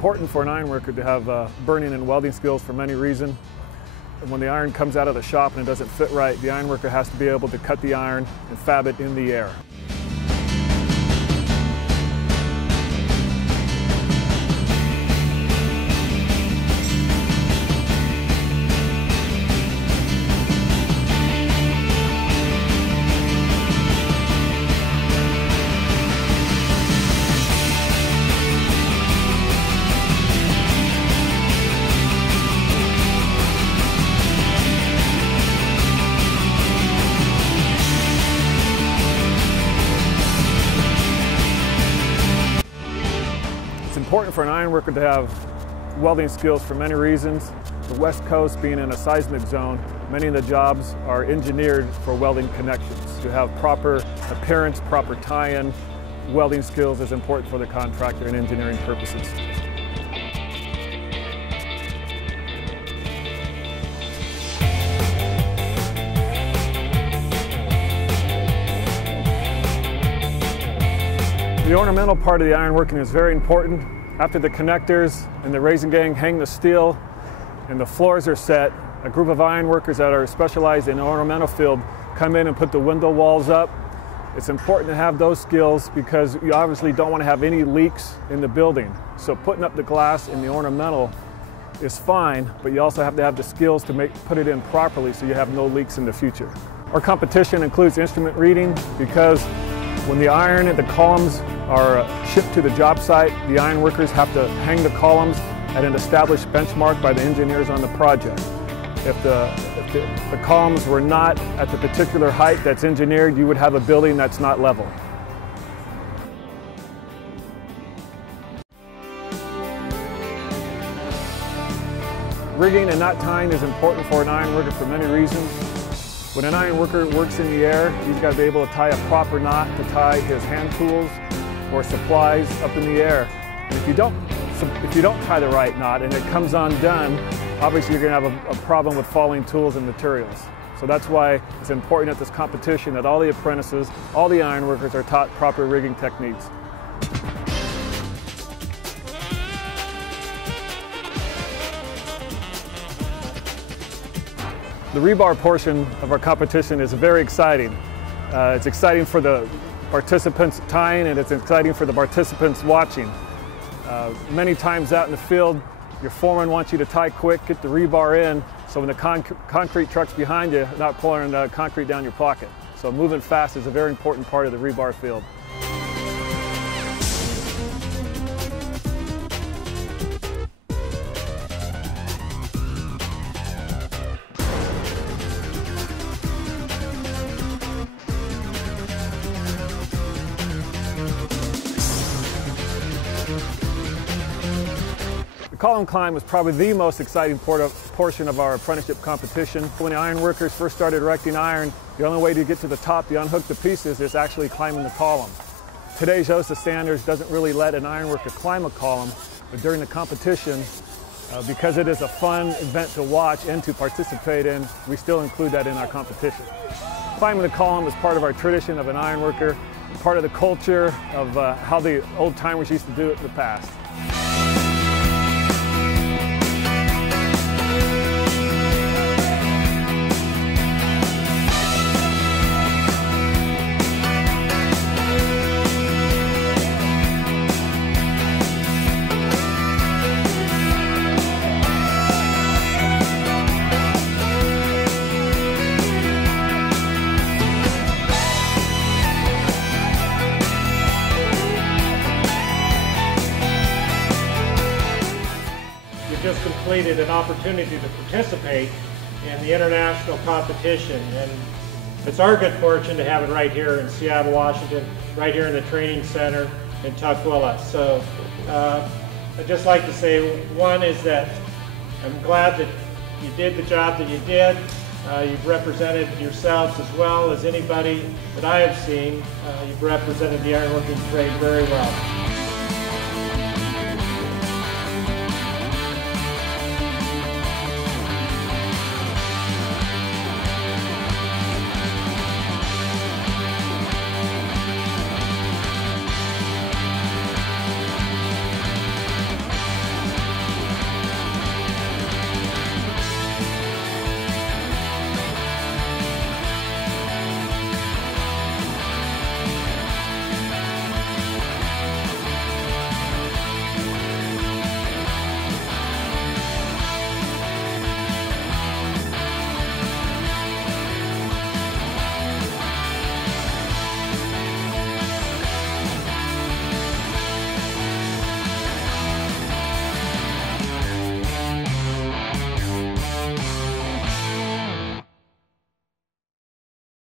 important for an ironworker to have burning and welding skills for many reasons. When the iron comes out of the shop and it doesn't fit right, the ironworker has to be able to cut the iron and fab it in the air. It's important for an ironworker to have welding skills for many reasons. The West Coast being in a seismic zone, many of the jobs are engineered for welding connections. To have proper appearance, proper tie-in, welding skills is important for the contractor in engineering purposes. The ornamental part of the ironworking is very important. After the connectors and the raising gang hang the steel and the floors are set, a group of ironworkers that are specialized in the ornamental field come in and put the window walls up. It's important to have those skills because you obviously don't want to have any leaks in the building. So putting up the glass in the ornamental is fine, but you also have to have the skills to put it in properly so you have no leaks in the future. Our competition includes instrument reading because when the iron and the columns are shipped to the job site, the ironworkers have to hang the columns at an established benchmark by the engineers on the project. If the columns were not at the particular height that's engineered, you would have a building that's not level. Rigging and knot tying is important for an ironworker for many reasons. When an ironworker works in the air, he's got to be able to tie a proper knot to tie his hand tools or supplies up in the air. And if you don't tie the right knot and it comes undone, obviously you're going to have a problem with falling tools and materials. So that's why it's important at this competition that all the apprentices, all the ironworkers are taught proper rigging techniques. The rebar portion of our competition is very exciting. It's exciting for the participants tying and it's exciting for the participants watching. Many times out in the field, your foreman wants you to tie quick, get the rebar in, so when the concrete truck's behind you, not pulling concrete down your pocket. So moving fast is a very important part of the rebar field. The column climb was probably the most exciting portion of our apprenticeship competition. When the ironworkers first started erecting iron, the only way to get to the top, to unhook the pieces, is actually climbing the column. Today's OSHA standards doesn't really let an ironworker climb a column, but during the competition, because it is a fun event to watch and to participate in, we still include that in our competition. Climbing the column is part of our tradition of an ironworker, part of the culture of how the old timers used to do it in the past. Just completed an opportunity to participate in the international competition, and it's our good fortune to have it right here in Seattle, Washington, right here in the training center in Tukwila. So I'd just like to say, one is that I'm glad that you did the job that you did. You've represented yourselves as well as anybody that I have seen. You've represented the ironworking trade very well.